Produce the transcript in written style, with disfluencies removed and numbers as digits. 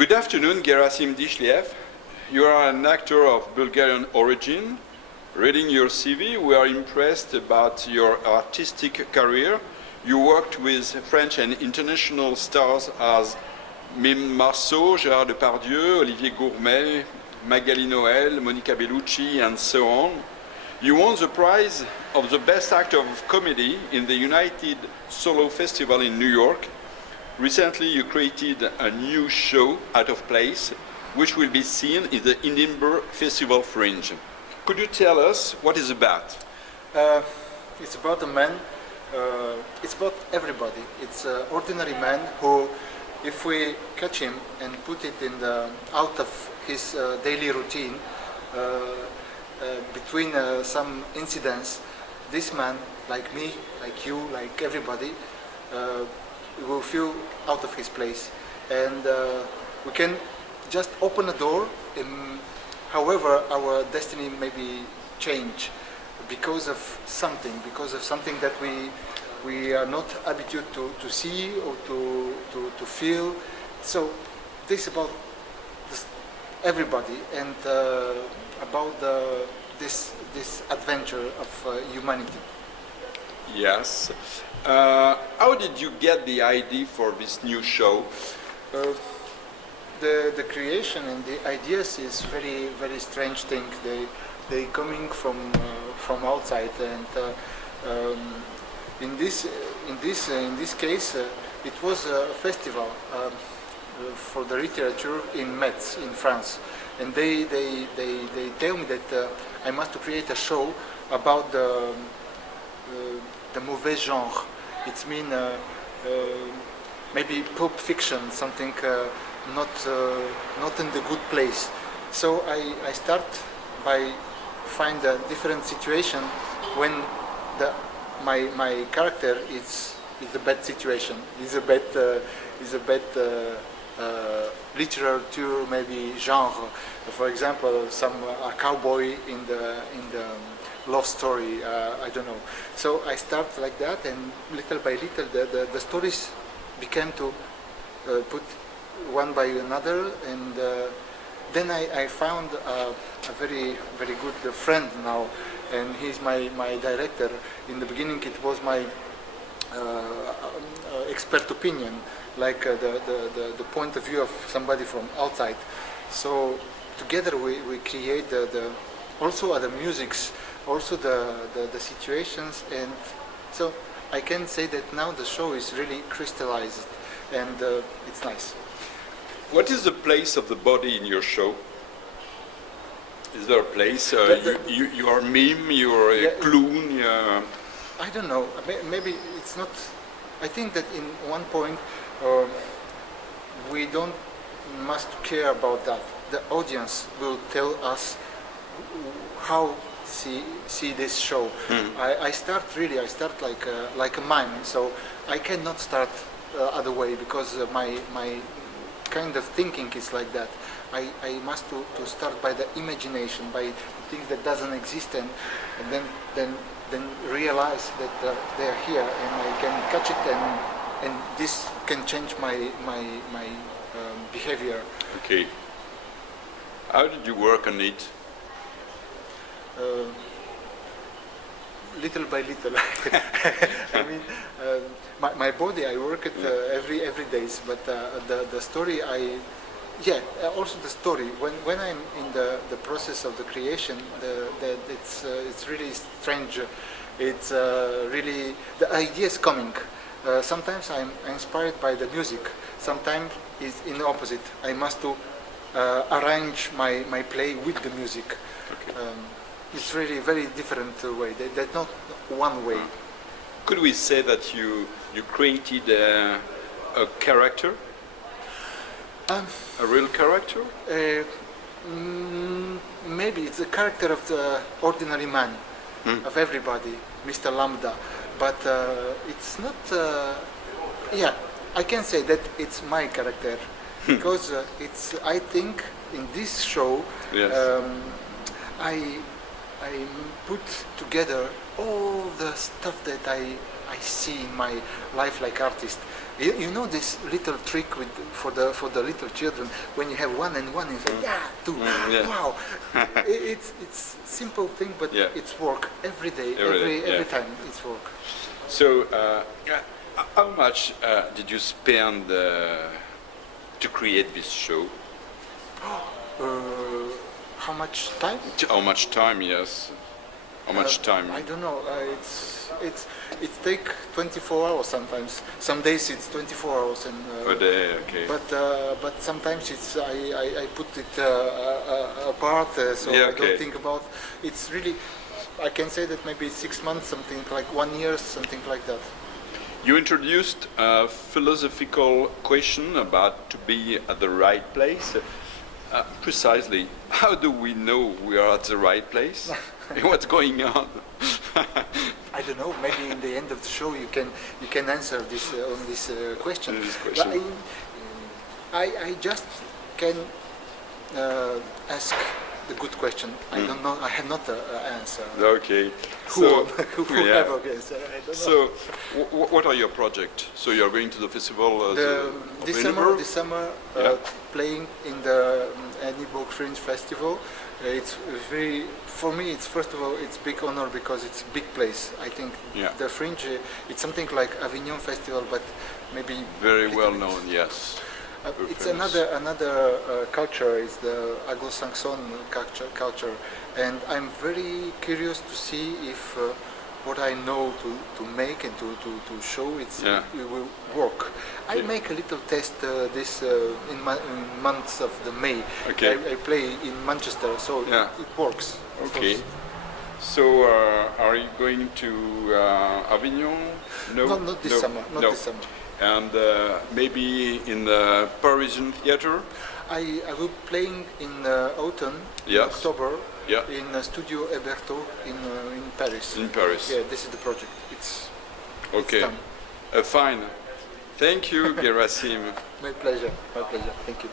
Good afternoon, Guérassim Dichliev. You are an actor of Bulgarian origin. Reading your CV, we are impressed about your artistic career. You worked with French and international stars as Mime Marceau, Gérard Depardieu, Olivier Gourmet, Magali Noël, Monica Bellucci, and so on. You won the prize of the Best Actor of Comedy in the United Solo Festival in New York. Recently, you created a new show, Out of Place, which will be seen in the Edinburgh Festival Fringe. Could you tell us what it's about? It's about a man, it's about everybody. It's an ordinary man who, if we catch him and put it in out of his daily routine, between some incidents, this man, like me, like you, like everybody, will feel out of his place, and we can just open a door. However, our destiny may be changed because of something that we are not habitued to see or to feel. So this is about everybody and about this adventure of humanity. Yes. How did you get the idea for this new show? The creation and the ideas is very strange thing. They coming from outside, and in this case, it was a festival for the literature in Metz in France, and they tell me that I must create a show about the mauvais genre. It means maybe pulp fiction, something not in the good place. So I start by find a different situation when my character is a bad situation, is a bad literature, maybe genre. For example, a cowboy in the love story, I don't know. So I start like that, and little by little the stories became to put one by another, and then I found a very good friend now, and he's my director. In the beginning it was my expert opinion, like the point of view of somebody from outside. So together we create also the musics, also the situations, and so I can say that now the show is really crystallized, and it's nice. What is the place of the body in your show? Is there a place? You are mime, you are a clown. I don't know. Maybe it's not. I think that in one point we don't must care about that. The audience will tell us how see this show. I start like a mime, so I cannot start other way, because my kind of thinking is like that. I must to start by the imagination, by things that doesn't exist, and then realize that they are here, and I can catch it, and this can change my behavior. Okay. How did you work on it? Little by little. I mean, my body, I work it every days, but the story, also the story. When I'm in the process of the creation, it's really strange. It's really the idea is coming. Sometimes I'm inspired by the music. Sometimes it's in the opposite. I must to arrange my play with the music. Okay. It's really very different way. There's not one way. Could we say that you created a character? A real character? Maybe it's the character of the ordinary man, of everybody, Mr. Lambda. But it's not. I can say that it's my character, because it's. I think in this show, yes. I put together all the stuff that I see in my life like artist, You know this little trick for the little children, when you have one and one, you say, yeah, two, yeah. wow. It's simple thing, but Yeah. it's work every day, every time it's work. So, how much did you spend to create this show? How much time? How much time? Yes. How much time? I don't know. It take 24 hours sometimes. Some days it's 24 hours and. A day, okay. But sometimes it's I put it apart, so Yeah, I okay. don't think about. It's really, I can say that maybe 6 months, something like 1 year, something like that. You introduced a philosophical question about to be at the right place. Precisely, how do we know we are at the right place? What's going on? I don't know. Maybe in the end of the show you can answer this on this question. This question. But I just can ask the good question. I don't know. I have not an answer. Okay. So, Whoever can say, I don't know. so what are your projects? So you're going to the festival This summer Yeah. playing in the Edinburgh Fringe Festival. It's very, for me, it's first of all, it's big honor because it's big place. I think Yeah. the Fringe, it's something like Avignon Festival, but maybe Very little well bit. known, yes. It's famous. another culture. It's the Anglo-Saxon culture, and I'm very curious to see if what I know to make and to show it will work. I Okay. make a little test this in months of the May. Okay. I play in Manchester, so Yeah. it works. Okay. So are you going to Avignon? No, not this summer. Not No. this summer. And maybe in the Parisian theater? I will be playing in autumn, in Yes. October, Yeah. in Studio Héberto in Paris. In Paris. Yeah, this is the project. It's Okay. done. Fine. Thank you, Guérassim. My pleasure. My pleasure. Thank you.